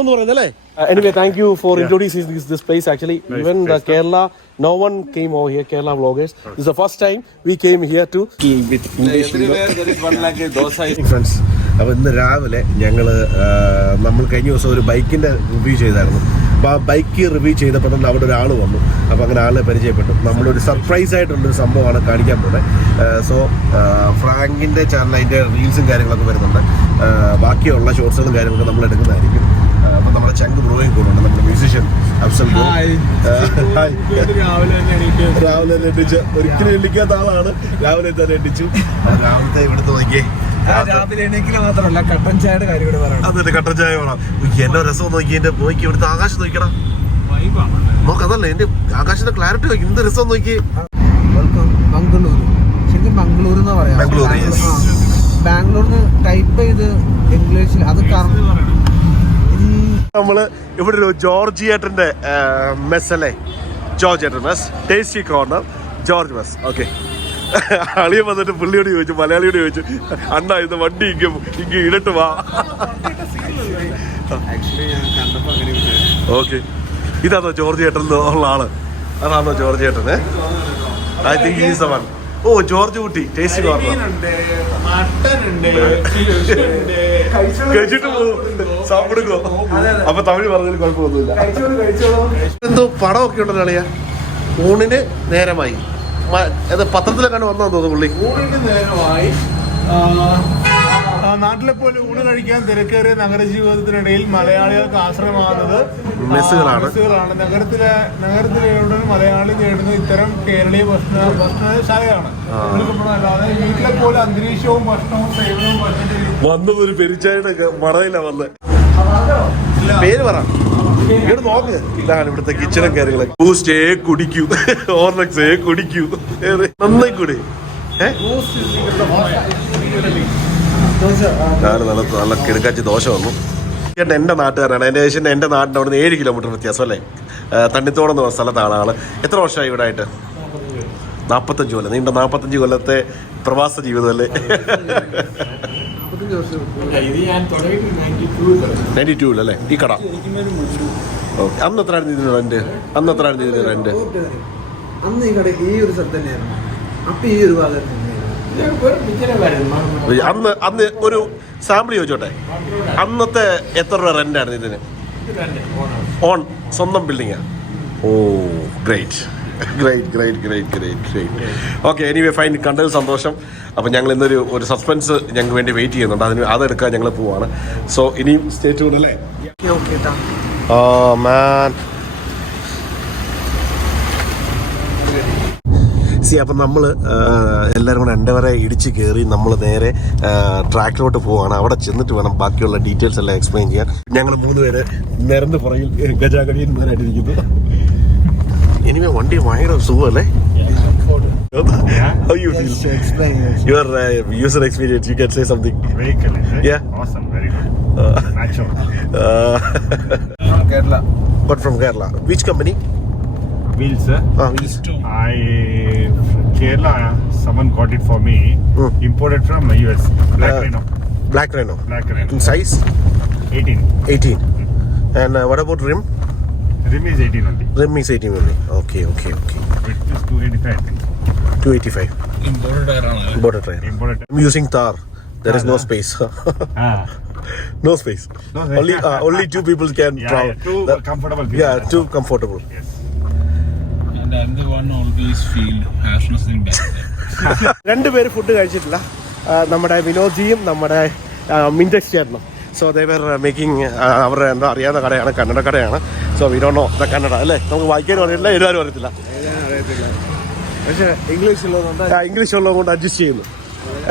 Anyway, thank you for introducing this place. Actually, even the Kerala, no one came over here. Kerala vloggers. This is the first time we came here to with English. Everywhere there is one like a dosa. Friends, അപ്പോൾ ഇന്ന് രാവിലെ നമ്മൾ കഴിഞ്ഞ ദിവസം ഒരു ബൈക്കിൻ്റെ review ചെയ്തായിരുന്നു. അപ്പോൾ ആ ബൈക്ക് റിവ്യൂ ചെയ്തപ്പോൾ തന്നെ അവിടെ ഒരാൾ വന്നു. അപ്പോൾ അങ്ങനെ ആളെ പരിചയപ്പെട്ടു. നമ്മളൊരു സർപ്രൈസ് ആയിട്ടുള്ളൊരു സംഭവമാണ് കാണിക്കാൻ പോകുന്നത്. സോ ഫ്രാങ്കിൻ്റെ ചാനൽ അതിൻ്റെ റീൽസും കാര്യങ്ങളൊക്കെ വരുന്നുണ്ട്. ബാക്കിയുള്ള ഷോർട്സുകളും കാര്യങ്ങളൊക്കെ നമ്മൾ എടുക്കുന്നതായിരിക്കും. അപ്പോൾ നമ്മുടെ ചങ്ക് ബ്രോയും കൂടുന്നുണ്ട്, നമ്മുടെ മ്യൂസിഷ്യൻ അഫ്സൽ ബ്രോ. രാവിലെ തന്നെ എണ്ണിച്ച് ഒരിക്കലും എണ്ണിക്കാത്ത ആളാണ്. രാവിലെ തന്നെ എണ്ണിച്ചു. രാവിലത്തെ ഇവിടുത്തെ നോക്കിയേ, രാവിലെ എണീക്കല് മാത്രമല്ല കട്ടൻ ചായയുടെ കാര്യം കൂടെ പറയാം. അതെ, കട്ടൻ ചായ വേണം. എന്നെ രസം നോക്കി, എന്റെ നോക്കി ഇവിടുത്തെ ആകാശം നോക്കണം. നോക്ക്, അതല്ല എന്റെ ആകാശത്തിന്റെ ക്ലാരിറ്റി നോക്കി, എന്ത് രസം നോക്കി. മംഗളൂരു, ശരിക്കും മംഗളൂർ എന്ന് പറയാം. ബാംഗ്ലൂരിന്ന് ടൈപ്പ് ചെയ്ത് ഇംഗ്ലീഷിൽ അത് നമ്മള് ഇവിടെ ഒരു ജോർജ് ഏട്ടന്റെ മെസ് അല്ലേ, ജോർജ് ഏട്ടൻ mess, tasty corner George mess. Okay, അളിയൻ വന്നിട്ട് പുള്ളിയോട് ചോദിച്ചു, മലയാളിയോട് ചോദിച്ചു, അണ്ണാ ഇത് വണ്ടി ഇങ്ങ ഇടട്ട് വാ. ഓക്കെ, ഇതാണോ ജോർജ് ഏട്ടൻ ഉള്ള ആള്? അതാണോ ജോർജ് ഏട്ടന്? I think is the one. Oh, George കുട്ടി ടേസ്റ്റി കോർണർ. കഴിച്ചിട്ട് പോകും, സാപ്പിടുക്കോ. അപ്പൊ തമിഴ് പറഞ്ഞതിൽ കുഴപ്പമൊന്നുമില്ല. എന്തോ പടമൊക്കെ ഉണ്ടല്ലോ അളിയ. ഊണിന് നേരമായി. പത്രത്തിലെക്കാണ് വന്നതെന്ന് തോന്നുന്നു പുള്ളി. ഊണിന് നേരമായി. നാട്ടിലെ പോലെ ഊണ് കഴിക്കാൻ തിരക്കേറിയ നഗരജീവിതത്തിനിടയിൽ മലയാളികൾക്ക് ആശ്രയമാകുന്നത് മെസ്സുകളാണ്. നഗരത്തിലെ മലയാളി നേടുന്നത് ഇത്തരം കേരളീയ ഭക്ഷണശാലയാണ്. അല്ലാതെ വീട്ടിലെ പോലെ അന്തരീക്ഷവും ഭക്ഷണവും സേവനവും വന്നത് ഒരു പെരിച്ചായുടെ മറയില്ല വന്ന്. പേര് പറ, ഇവിടെ നോക്ക്. ഇതാണ് ഇവിടുത്തെ കിച്ചണും കാര്യങ്ങളൊക്കെ. ബൂസ്റ്റ് കുടിക്കൂ, ഓർലക്സ് കുടിക്കൂ, നന്നായി കൂടി. നല്ല കിടക്കാച്ചി ദോശ വന്നു. ചേട്ടൻ എൻ്റെ നാട്ടുകാരാണ്. എൻ്റെ നാട്ടിൻ്റെ അവിടെ നിന്ന് 7 കിലോമീറ്റർ വ്യത്യാസം അല്ലേ. തണ്ണിത്തോടെന്ന് പറഞ്ഞ സ്ഥലത്താണ് ആള്. എത്ര വർഷമായി ഇവിടെ ആയിട്ട്? 45 കൊല്ലം. നീണ്ട 45 കൊല്ലത്തെ പ്രവാസ ജീവിതം അല്ലേ. 92 അല്ലേ ഈ കട? ഓക്കെ. അന്ന് എത്രയായിരുന്നു ഇതിന് റെന്റ്? അന്ന് ഈ കട ഈ ഒരു സ്ഥലത്ത് തന്നെയായിരുന്നു. അപ്പൊ ഈ ഒരു ഭാഗത്ത് അന്ന് ഒരു സാമ്പിൾ ചോദിച്ചോട്ടെ, അന്നത്തെ എത്ര രൂപ റെന്റ് ആയിരുന്നു ഇതിന്? ഓൺ സ്വന്തം ബിൽഡിങ്ങാ? ഓ, ഗ്രേറ്റ്. Okay, anyway fine. കണ്ടതിൽ സന്തോഷം. അപ്പം ഞങ്ങൾ ഇന്നൊരു സസ്പെൻസ് ഞങ്ങൾക്ക് വേണ്ടി വെയിറ്റ് ചെയ്യുന്നുണ്ട്. അതെടുക്കാൻ ഞങ്ങൾ പോവാണ്. സോ ഇനിയും സ്റ്റേ ട്യൂൺഡ് അല്ലേ. മാൻ അപ്പം നമ്മൾ എല്ലാവരും കൂടെ എൻ്റെവരെ ഇടിച്ച് കയറി നമ്മൾ നേരെ ട്രാക്കിലോട്ട് പോവാണ്. അവിടെ ചെന്നിട്ട് വേണം ബാക്കിയുള്ള ഡീറ്റെയിൽസ് എല്ലാം എക്സ്പ്ലെയിൻ ചെയ്യാൻ. ഞങ്ങൾ 3 പേര് നിരന്ന് പുറകിൽ ഗജാഗടിയന്മാരായിട്ടിരിക്കുന്നു. എനിവേ വണ്ടി ഭയങ്കര സുഖമല്ലേ? How you feel? Your user experience, you can say something. vehicle is it? Yeah. Awesome, very good. Natural. from Kerala. But from Kerala. Which company? Wheels. Wheels. Kerala, someone got it for me. Imported from US. Black Rhino. In size? 18. And what about rim? Rim is 18 only. Rim is 18 only. Okay. It is 285, I think. 285. Imported tire. I'm using Thar. There is no space. No space. Only 2 people can travel. Too comfortable. Too comfortable. Yes. And I'm the one always feel harshness in back. 2 പേര് food കഴിച്ചിട്ടില്ല. നമ്മുടെ വിനോദ്ജിയും നമ്മുടെ മിൻറ്റക്സ് ചേട്ടനും. So they were making അവരുടെ എന്താ അറിയാവുന്ന കടയാണ്, കന്നഡ കടയാണ്. So we don't know the Kannada അല്ലേ. നമുക്ക് വായിക്കാനും അറിയില്ല, എഴുതാനും അറിയത്തില്ല. പക്ഷേ ഇംഗ്ലീഷ് ഉള്ളതുകൊണ്ട് അഡ്ജസ്റ്റ് ചെയ്യുന്നു.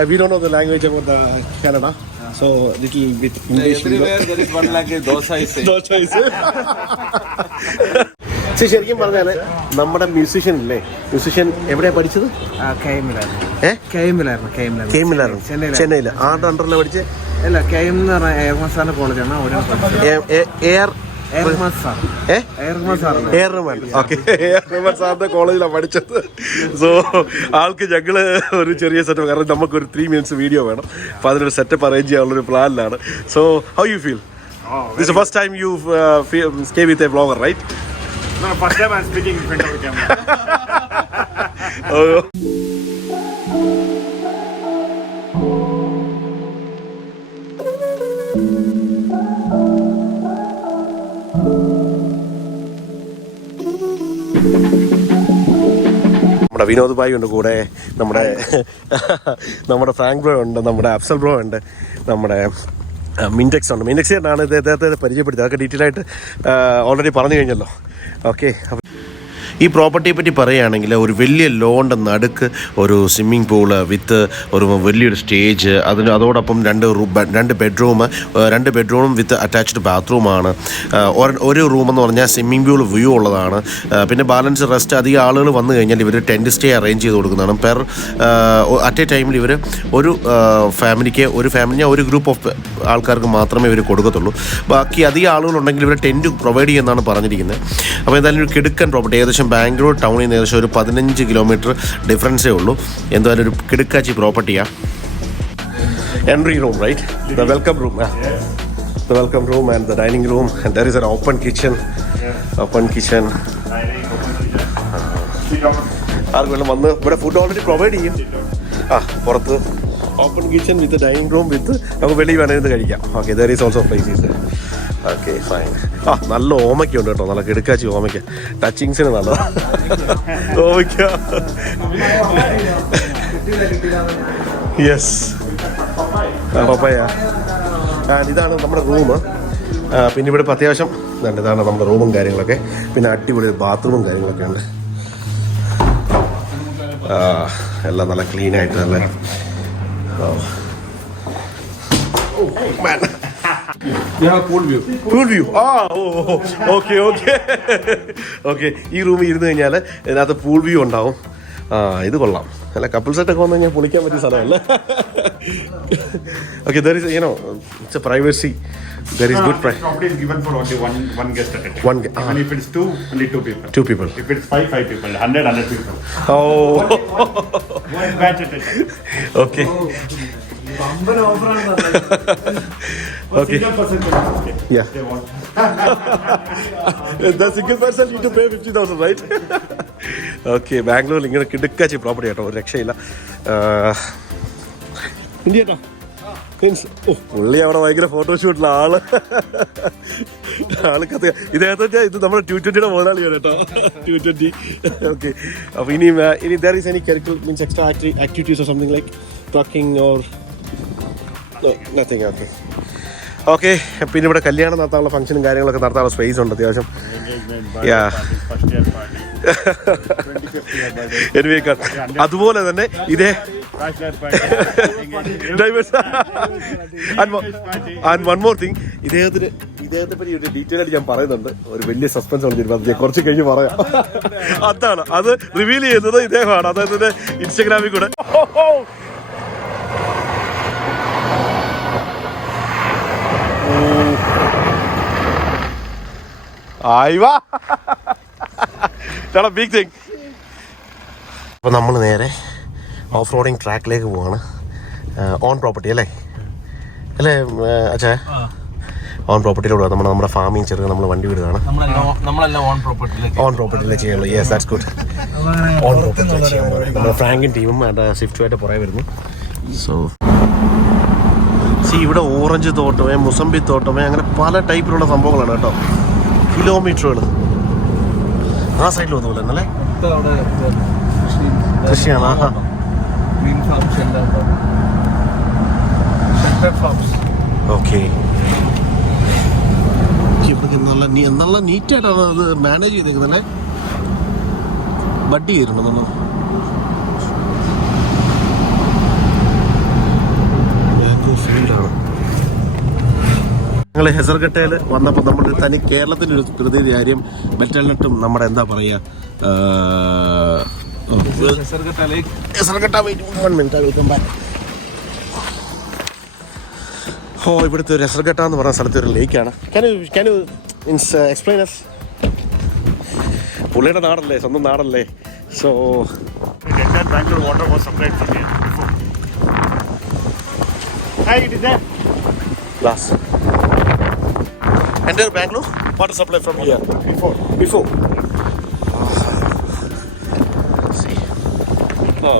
We don't know the language of the Kannada. So little bit English. Everywhere there is one like a dosa. ശരിക്കും പറഞ്ഞാൽ നമ്മുടെ മ്യൂസിഷ്യൻ എവിടെയാ പഠിച്ചത്? ചെന്നൈയിൽ. ആരുടെ അണ്ടറിലാണ് പഠിച്ചത്? അല്ല, KM എന്ന് പറഞ്ഞ എയർമസാറിന്റെ കോളേജാണ്. എയർമാൻ സാറിന്റെ കോളേജിലാണ് പഠിച്ചത്. സോ ആൾക്ക് ഞങ്ങള് ഒരു ചെറിയ സെറ്റപ്പ്, കാരണം നമുക്കൊരു 3 minutes വീഡിയോ വേണം. അപ്പോൾ അതിനൊരു സെറ്റപ്പ് അറേഞ്ച് ചെയ്യാനുള്ളൊരു പ്ലാനിലാണ്. So how you feel? This is the first time you've stay with a vlogger, right? No, first time I'm speaking in front of the camera. Oh. നമ്മുടെ വിനോദ് ഭായി ഉണ്ട് കൂടെ, നമ്മുടെ ഫ്രാങ്ക് ബ്രോ ഉണ്ട്, നമ്മുടെ അഫ്സൽ ബ്രോ ഉണ്ട്, നമ്മുടെ മിൻടെക്സ് ഉണ്ട്. മിൻടെക്സ് ആണ് ഇദ്ദേഹത്തെ പരിചയപ്പെടുത്തി, അതൊക്കെ ഡീറ്റെയിൽ ആയിട്ട് ഓൾറെഡി പറഞ്ഞു കഴിഞ്ഞല്ലോ. ഓക്കെ, ഈ പ്രോപ്പർട്ടിയെ പറ്റി പറയുകയാണെങ്കിൽ ഒരു വലിയ ലോണിൻ്റെ നടുക്ക് ഒരു സ്വിമ്മിംഗ് പൂള് വിത്ത് ഒരു വലിയൊരു സ്റ്റേജ്, അതോടൊപ്പം രണ്ട് ബെഡ്റൂമും വിത്ത് അറ്റാച്ച്ഡ് ബാത്റൂമാണ്. ഒരു റൂമെന്ന് പറഞ്ഞാൽ സ്വിമ്മിംഗ് പൂൾ വ്യൂ ഉള്ളതാണ്. പിന്നെ ബാലൻസ് റെസ്റ്റ് അധികം ആളുകൾ വന്നു കഴിഞ്ഞാൽ ഇവർ ടെൻറ്റ് സ്റ്റേ അറേഞ്ച് ചെയ്ത് കൊടുക്കുന്നതാണ്. അറ്റ് എ ടൈമിൽ ഇവർ ഒരു ഒരു ഗ്രൂപ്പ് ഓഫ് ആൾക്കാർക്ക് മാത്രമേ ഇവർ കൊടുക്കത്തുള്ളൂ. ബാക്കി അധികം ആളുകളുണ്ടെങ്കിൽ ഇവർ ടെൻറ്റ് പ്രൊവൈഡ് ചെയ്യുന്നതാണ് പറഞ്ഞിരിക്കുന്നത്. അപ്പോൾ എന്തായാലും ഒരു കിടുക്കൻ പ്രോപ്പർട്ടി, ഏകദേശം ബാംഗ്ലൂർ ടൗണിൽ നിന്ന് ഏകദേശം ഒരു 15 കിലോമീറ്റർ ഡിഫറൻസേ ഉള്ളൂ. എന്തായാലും ഒരു കിടുക്കാച്ചി പ്രോപ്പർട്ടിയാണ്. Entry room, right? The welcome room. The welcome room and the dining room, and there is an open kitchen. ആർക്കെല്ലാം വന്ന് ഇവിടെ ഫുഡ് ഓൾറെഡി പ്രൊവൈഡ് ചെയ്യും. പുറത്ത് open kitchen with dining room with നമുക്ക് വെളിയിൽ വേണമെന്ന് കഴിക്കാം. Okay, there is also places. Okay, fine. നല്ല ഓമയ്ക്ക ഉണ്ട് കേട്ടോ, നല്ല കിടുക്കാച്ചി ഓമയ്ക്ക. ടച്ചിങ്സിന് നല്ല ഓമയ്ക്ക. യെസ്, പപ്പായ. ഇതാണ് നമ്മുടെ റൂം. പിന്നെ ഇവിടെ ഇപ്പോൾ അത്യാവശ്യം ഇതാണ് നമ്മുടെ റൂമും കാര്യങ്ങളൊക്കെ. പിന്നെ അടിപൊളി ബാത്റൂമും കാര്യങ്ങളൊക്കെ ഉണ്ട്. എല്ലാം നല്ല ക്ലീനായിട്ട് നല്ല. Pool view. ഓക്കെ. ഈ റൂമിൽ ഇരുന്ന് കഴിഞ്ഞാൽ ഇതിനകത്ത് പൂൾ വ്യൂ ഉണ്ടാവും. ഇത് കൊള്ളാം. അല്ല, കപ്പിൾ സെറ്റൊക്കെ വന്നു കഴിഞ്ഞാൽ പൊളിക്കാൻ പറ്റിയ സ്ഥലമല്ല. Okay, there is, it's a privacy. There is good price. Property is given for only one guest at a time. Even if it's two, only two people. Two people. If it's five people, 100 people. Oh. One batch at a time. Okay. Okay. Single person can stay. Yeah. They want. The single person need to pay 50,000, right? Okay, ബാംഗ്ലൂരിൽ ഇങ്ങനെ കിടുക്കാച്ചി property കേട്ടോ, ഒരു രക്ഷയില്ല. India പുള്ളി അവിടെ ഭയങ്കര ഫോട്ടോഷൂട്ടിലെ ആള് കഥ. ഇത് നമ്മുടെ 220 മുതലാളിയാണ് കേട്ടോ, 220. ഓക്കെ, അപ്പോൾ ഇനി there is any curriculum, means extra activities or something like trucking or no, nothing. Okay, പിന്നെ ഇവിടെ കല്യാണം നടത്താനുള്ള ഫംഗ്ഷനും കാര്യങ്ങളൊക്കെ നടത്താനുള്ള സ്പേസ് ഉണ്ട് അത്യാവശ്യം. അതുപോലെ തന്നെ ഇതേ ആൻഡ് വൺ മോർ തിങ്, ഇദ്ദേഹത്തെ പറ്റി ഒരു ഡീറ്റെയിൽ ആയിട്ട് ഞാൻ പറയുന്നുണ്ട്. ഒരു വലിയ സസ്പെൻസ് ആണ്, കുറച്ച് കഴിഞ്ഞ് പറയാം. അതാണ് അത് റിവീൽ ചെയ്യുന്നത് ഇദ്ദേഹമാണ്, അദ്ദേഹത്തിന്റെ ഇൻസ്റ്റഗ്രാമിൽ കൂടെ. Big thing. അപ്പോൾ നമ്മൾ നേരെ ഓഫ് റോഡിങ് ട്രാക്കിലേക്ക് പോവാണ്. ഓൺ പ്രോപ്പർട്ടി അല്ലേ അച്ഛാ? ഓൺ പ്രോപ്പർട്ടിയിലൂടെ നമ്മുടെ ഫാമിങ് ചെറുത് നമ്മൾ വണ്ടി വിടുകയാണ്. ഓൺ പ്രോപ്പർട്ടിയിലെ ചെയ്യുള്ളൂ. Yes, that's good. ഓൺ പ്രോപ്പർട്ടിയിലെ ചെയ്യാൻ നമ്മുടെ ഫ്രാങ്കിൻ ടീമും സ്വിഫ്റ്റുമായിട്ട് പുറകെ വരുന്നു. സോ ഇവിടെ ഓറഞ്ച് തോട്ടമേ, മുസംബി തോട്ടമേ, അങ്ങനെ പല ടൈപ്പിലുള്ള സംഭവങ്ങളാണ് കേട്ടോ. കിലോമീറ്ററുകൾ ആ സൈഡിൽ വന്നപോലെ അല്ലേ കൃഷിയാണ്. ഓക്കെ, നല്ല നീറ്റായിട്ടാണ് അത് മാനേജ് ചെയ്തേക്കുന്നത് അല്ലേ? ബഡ്ഡി ചെയ്തിട്ടുണ്ടോ? ഫീൽഡാണ്. ഞങ്ങൾ ഹെസർഗട്ടയിൽ വന്നപ്പോൾ നമ്മൾ തനി കേരളത്തിൻ്റെ ഒരു പ്രത്യേക കാര്യം, ബെറ്റൽനെട്ടും നമ്മുടെ എന്താ പറയുക, ഇവിടുത്തെ ഒരു ഹെസർഗട്ട എന്ന് പറഞ്ഞ സ്ഥലത്തെ ഒരു ലേക്കാണ്. Can you explain us? പുള്ളിയുടെ നാടല്ലേ, സ്വന്തം നാടല്ലേ. So Bangalore water was supplied from here before. Hi, it is there. Glass. Entire Bangalore? Water supply from here? Before. See. Oh,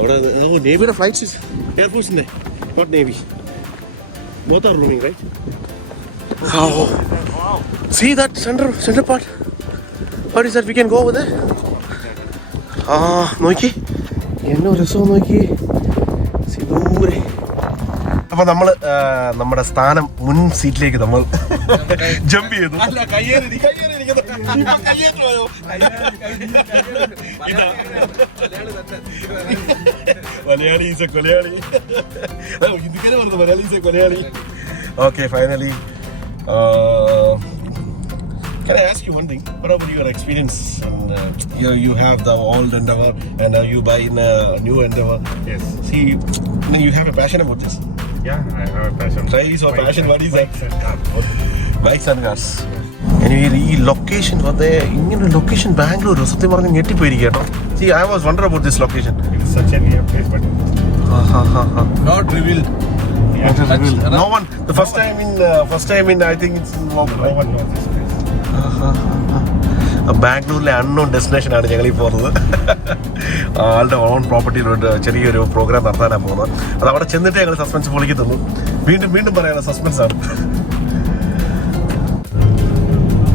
Navy flights is Air Force, not Navy. Both are roaming, right? Oh. See that center part? What is that? We can go over there? നോക്കി എന്നോ രസം നോക്കി ദൂരെ. അപ്പൊ നമ്മള് നമ്മുടെ സ്ഥാനം മുൻ സീറ്റിലേക്ക് നമ്മൾ ജമ്പ് ചെയ്തു. Malayali. Okay, finally. Can I ask you one thing? What about your experience? And, you have the old Endeavour and you buy in a new Endeavour. Yes. See, you have a passion about this. Yeah, I have a passion. Drives or passion, what is that? Bikes and cars. ഈ location ഇങ്ങനെ location Bangalore സത്യം പറഞ്ഞ് ഞെട്ടിപ്പോയിരിക്കും കേട്ടോ. See, I was wondering about this location. It's such a near place, but Not revealed. No one. The first time in I think it's no one knows this place. ബാംഗ്ലൂരിലെ unknown destination ആണ് ഞങ്ങൾ ഈ പോകുന്നത്. ആളുടെ on പ്രോപ്പർട്ടിയിലോട്ട് ചെറിയൊരു programme നടത്താനാണ് പോകുന്നത്. അത് അവിടെ ചെന്നിട്ട് ഞങ്ങൾ സസ്പെൻസ് പൊളിക്ക് തന്നു. വീണ്ടും പറയാനുള്ള സസ്പെൻസ് ആണ്.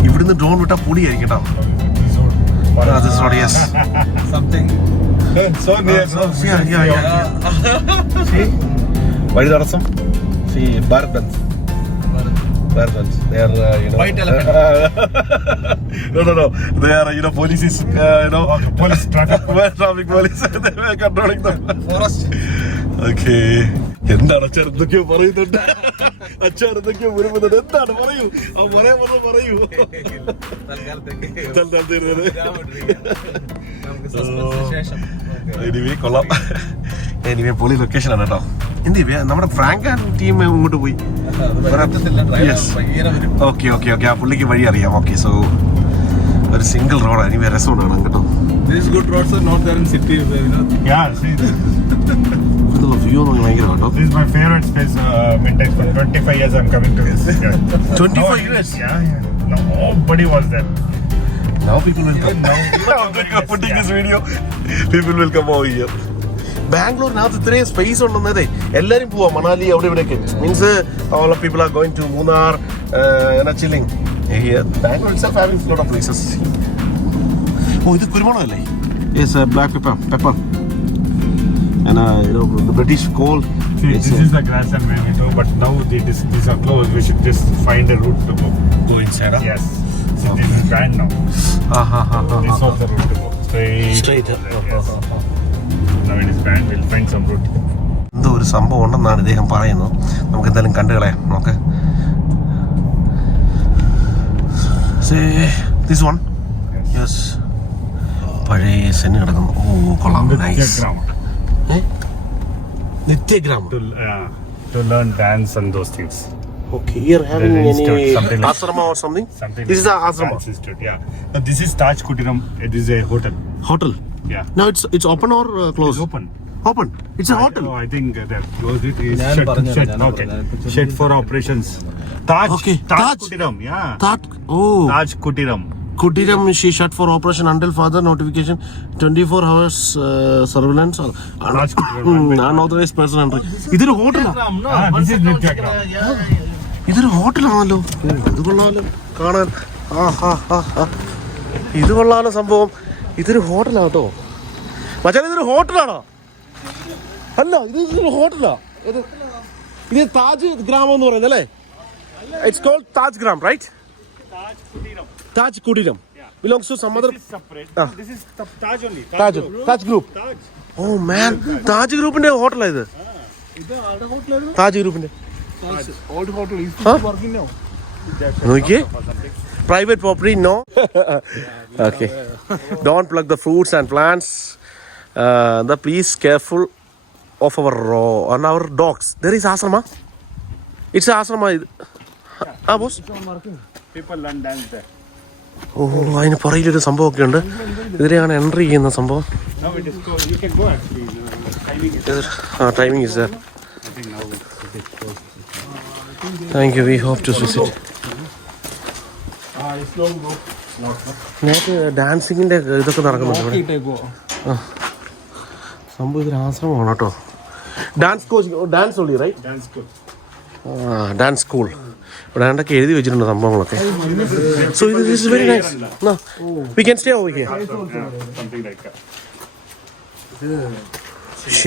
ഇവിടുന്ന് ഡ്രോൺ വിട്ടാൽ പൊടിയായിരിക്കും കേട്ടോ. Something. So near. വഴി തടസ്സം. Bharat bandh. They are, White elephant. No. They are, police is, Police, traffic police. They were controlling them. Forest. Okay. എന്താണ് അച്ഛൻ എന്തൊക്കെയോ പറയുന്നുണ്ട്. അച്ഛൻ എന്തൊക്കെയോ വരുന്നത് എന്താണ് പറയൂ. പറയൂ. എനിവേ കൊള്ളാം. എനിവേ പൊളി ലൊക്കേഷൻ ആണ് കേട്ടോ. എന്ത് നമ്മുടെ ഫ്രാങ്ക് ടീം ഇങ്ങോട്ട് പോയി. ഓക്കെ ആ പുള്ളിക്ക് വഴി അറിയാം. ഓക്കെ, സോ ഒരു സിംഗിൾ റോഡാണ്. എനിവേ രസമാണ് കേട്ടോ. These good roads are not there in city. Yeah, see. View ഭയങ്കര കേട്ടോ. This is my favorite space. Mintex for 25 years I'm coming to this. 25 years? Yeah. Nobody was there. Now people will come. After putting this video, people will come over here. ബാംഗ്ലൂരിനകത്ത് ഇത്രയും space ഉണ്ടെന്നതേ എല്ലാവരും പോവാ. മണാലി അവിടെ ഇവിടെയൊക്കെ means all of people are going to Munnar and chilling here. Bangalore itself having a lot of places. ഇത് കുരുമുളകല്ലേ? Yes, black pepper. And the British coal. See, this is the grassland where we do, but now these are closed. We should just find a route to go inside. Yes. So this is banned now. This was the route to go. Straight. Yes. Now it is banned. We'll find some route. എന്തോ ഒരു സംഭവം ഉണ്ടെന്നാണ് ഇദ്ദേഹം പറയുന്നത്. നമുക്ക് എന്തായാലും കണ്ടു കളയാം. Okay, this one. യെസ്, പഴയ സെന്ന് കിടക്കുന്നു. ഓ കൊള്ളാം. നിത്യഗ്രാമം. To learn dance and those things. Okay, here having any something like asrama or something? This is a asrama. Yeah. But this is Taj Kutiram. It is a hotel. Hotel. Yeah. Now it's open or closed? It's open. Open. It's a hotel. I think they've closed it. It's shed. Okay. Shed for operations. Taj. Okay. Taj Taj. Kutiram. Yeah. Taj Kutiram. Kutiram, she shut for operation until further notification. 24 hours surveillance. Unauthorized person entry. ഇതൊരു ഹോട്ടലാണ്. This is Nityagram. ഇതൊരു ഹോട്ടലാണല്ലോ. ഇത് കൊള്ളാമല്ലോ കാണാൻ. ഇത് കൊള്ളാമല്ലോ സംഭവം. ഇതൊരു ഹോട്ടലാണ് കേട്ടോ. മച്ചാൻ ഇതൊരു ഹോട്ടലാണോ? അല്ല, ഇതൊരു ഹോട്ടലാ. ഇത് താജ് ഗ്രാമം എന്ന് പറയുന്നത് അല്ലേ? It's called Taj Gram, right? Taj Kutiram. Belongs to some other. This is Taj only. Taj Group. Oh man, Taj Groupന്റെ ഹോട്ടലാ ഇത്. Taj Groupന്റെ Old hotel is working now. നോക്കിയേ. Private property, no. Okay. Don't pluck the fruits and plants. Please careful of our dogs. There is asrama. It's an asrama. Boss. People learn dance there. അതിന് പുറകിലൊരു സംഭവമൊക്കെ ഉണ്ട്. ഇതിലെയാണ് entry ചെയ്യുന്ന സംഭവം. Now it is closed. You can go actually. Timing is there. Thank you. We hope to visit. നേരത്തെ ഡാൻസിങ്ങിൻ്റെ ഇതൊക്കെ നടക്കുന്നുണ്ട് ഇവിടെ. സംഭവം ഇതൊരു ആശ്രമമാണ് കേട്ടോ. ഡാൻസ് കോച്ചിങ്, ഡാൻസ് ഉള്ളി റൈറ്റ്, ഡാൻസ് സ്കൂൾ. ഇവിടെ ആണ്ടൊക്കെ എഴുതി വെച്ചിട്ടുണ്ട് സംഭവങ്ങളൊക്കെ. സോ ഇത് is very nice. We can stay over here.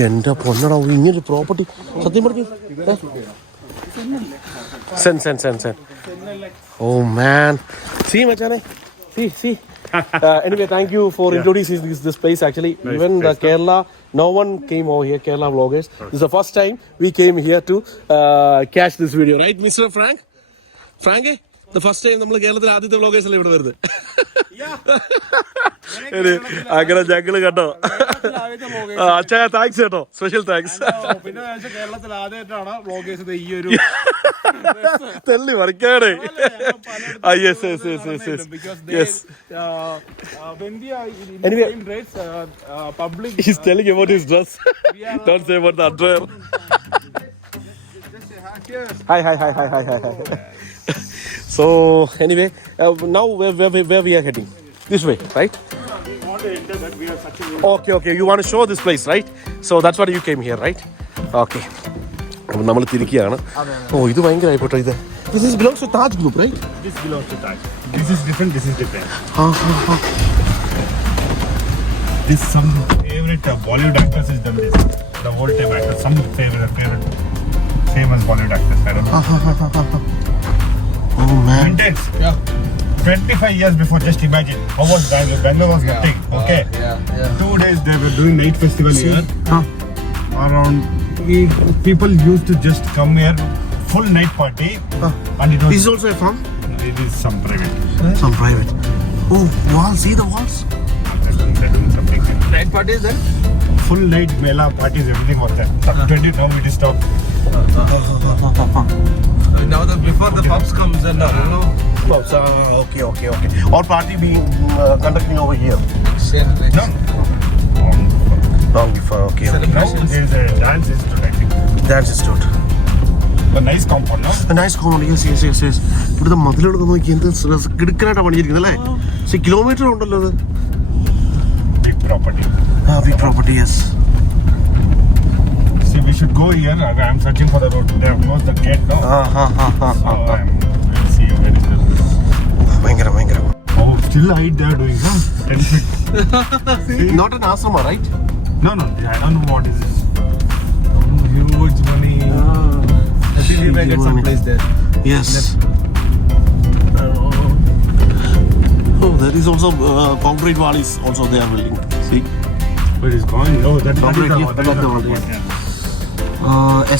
എൻ്റെ പൊന്നടാ, ഇങ്ങനൊരു പ്രോപ്പർട്ടി സത്യം പറഞ്ഞു. Sen. Oh man, see machane, see. Anyway, thank you for introducing this place. Actually, even the Kerala, no one came over here. Kerala vloggers. This is the first time we came here to catch this video, right, Mr. Frank? Frank, the first time നമ്മൾ കേരളത്തിൽ ആദ്യത്തെ vloggers അല്ലേ ഇവിടെ വരുന്നത്. അങ്ങനെ ഞങ്ങള് കേട്ടോ. അച്ഛാ താങ്ക്സ് കേട്ടോ, സ്പെഷ്യൽ താങ്ക്സ്. പിന്നെ കേരളത്തിൽ ആദ്യമായിട്ടാണ് വ്ലോഗേഴ്സ് ഈ ഒരു തെള്ളി മറിക്കാണ്. public He's telling about his dress. Don't say about the attire. Hi. So anyway, now where we are heading? This way, right? We want to enter, but we are such a Okay. You want to show this place, right? So that's why you came here, right? Okay. അപ്പോൾ നമ്മൾ തിരിക്കുകയാണ്. ഇത് ഭയങ്കരമായി പോട്ടോ. ഇത് this belongs to Taj Group, right? This belongs to Taj. This is different. This some favorite Bollywood actors has done this. The whole time actors, some favorite famous Bollywood actors. I don't know. Oh man. Vintage. Yeah. 25 years before, just imagine how was Bangalore. Bangalore was nothing. Okay. 2 days they were doing night festival here. Around people used to just come here, full night party, and it was. This is also a farm? It is some private. Some private. Oh, walls. See the walls? They're doing something. Night parties then? Full night mela parties, everything was there. 20 now it is stopped. Now before the pubs comes and Pubs. Okay. Or party being conducting over here? No. Long before. Okay. Now there is a dance institute, I think. Dance institute. A nice compound, no? A nice compound. Yes. ഇവിടുത്തെ മതിലുകളൊക്കെ നോക്കി എന്ത് കിടക്കാനായിട്ടാണ് പണിയിരിക്കുന്നത് അല്ലേ? Kilometre ഉണ്ടല്ലോ അത്. Big property. Big property, yes. See, we should go here. I am searching for the road. They have closed the gate now. We'll see you very soon. ഭയങ്കര. Oh, still height they are doing, huh? 10 feet. Not an asrama, right? No, I don't know what is this. huge money. I think we may get some place there. Yes. Oh, there is also concrete wall is also they are building. See? Where is going? Oh, that Concrete, is yes, the that's the one. yeah.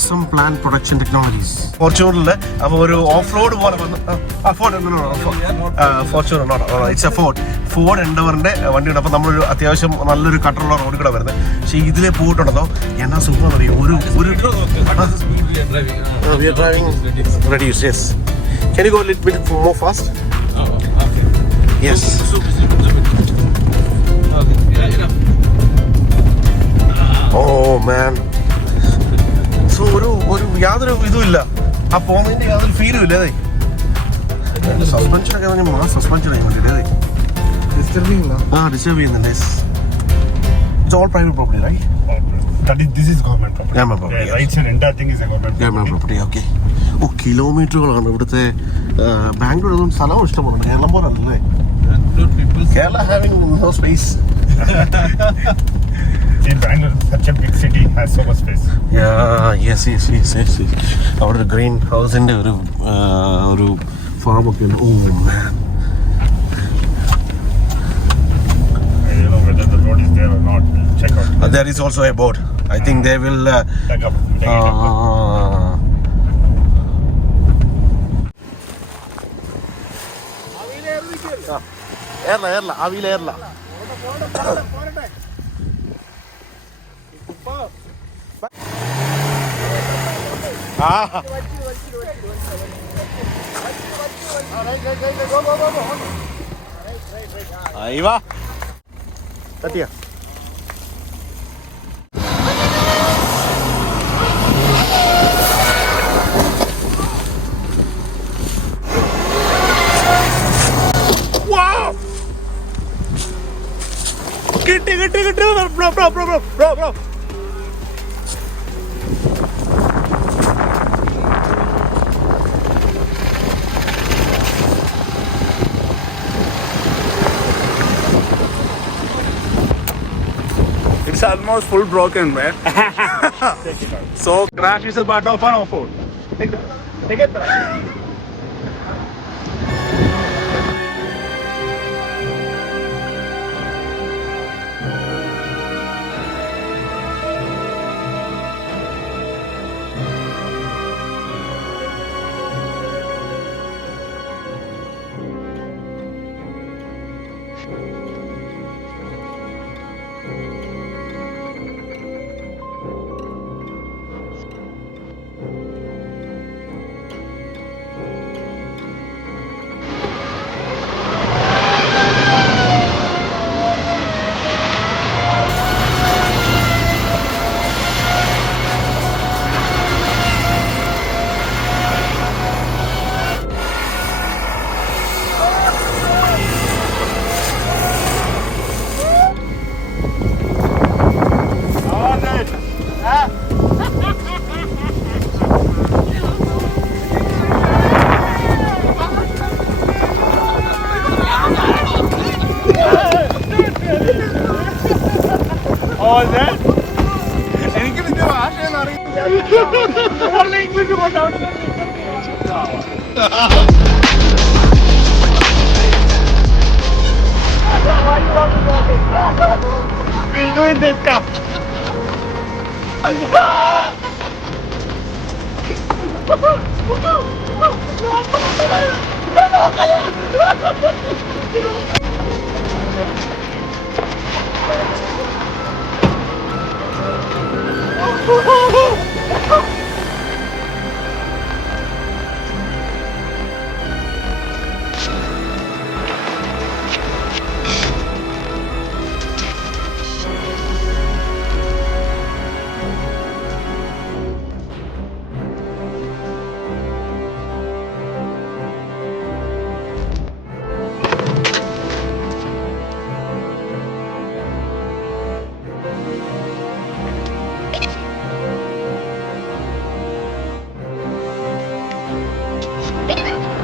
SM Plant Production Technologies. ഫോർച്യൂണറിൽ അപ്പോൾ ഒരു off road പോലെ വന്ന് Fortuner it's A Ford എൻഡവറിന്റെ വണ്ടിയുണ്ട്. അപ്പോൾ നമ്മളൊരു അത്യാവശ്യം നല്ലൊരു കട്ടറുള്ള റോഡിൽ കൂടെ വരുന്നത്. പക്ഷേ ഇതിലേ പോയിട്ടുണ്ടോ എന്നാ സുഖം അറിയും. ഒരു we are driving reduced, yes. Can you go a little bit more fast? Okay. Yes. Oh man. So ഒരു യാതൊരു ഇതുമില്ല, ആ പോകുന്നതിന്റെ യാതൊരു ഫീലും ഇല്ല. അതെ സസ്പെൻഷനൊക്കെ മാസ് സസ്പെൻഷൻ ആയി വേണ്ടിയിട്ട് ഡിസ്റ്റർബ് ചെയ്യുന്നുണ്ട്. It's all private property, right? This is government property. Government property, Yeah, rights and entire thing is a government property. Okay. കിലോമീറ്ററുകളാണ് ഇവിടുത്തെ. ബാംഗ്ലൂർ ഒന്നും സ്ഥലവും ഇഷ്ടപ്പെടുന്നു, കേരളം പോലെ അല്ലേ. Kerala having no space. In Bangalore, such a big city has so much space. Yes. അവിടെ ഒരു green ഹൗസിന്റെ ഒരു ഫാം ഒക്കെ ഉണ്ട്. Oh man. I don't know whether the road is there or not. We'll check out. There is also a board. I think they will Take it up. ഏറല അവിയിലേറല. Ahí va. Tía. കിട്ടി bro bro bro bro bro bro It's almost full broken, man. So crash is a part of an off-road. Take it. എനിക്ക് നിന്റെ ഭാഷയൊന്നും അറിയില്ല English കൊണ്ടാണ് doing this stuff.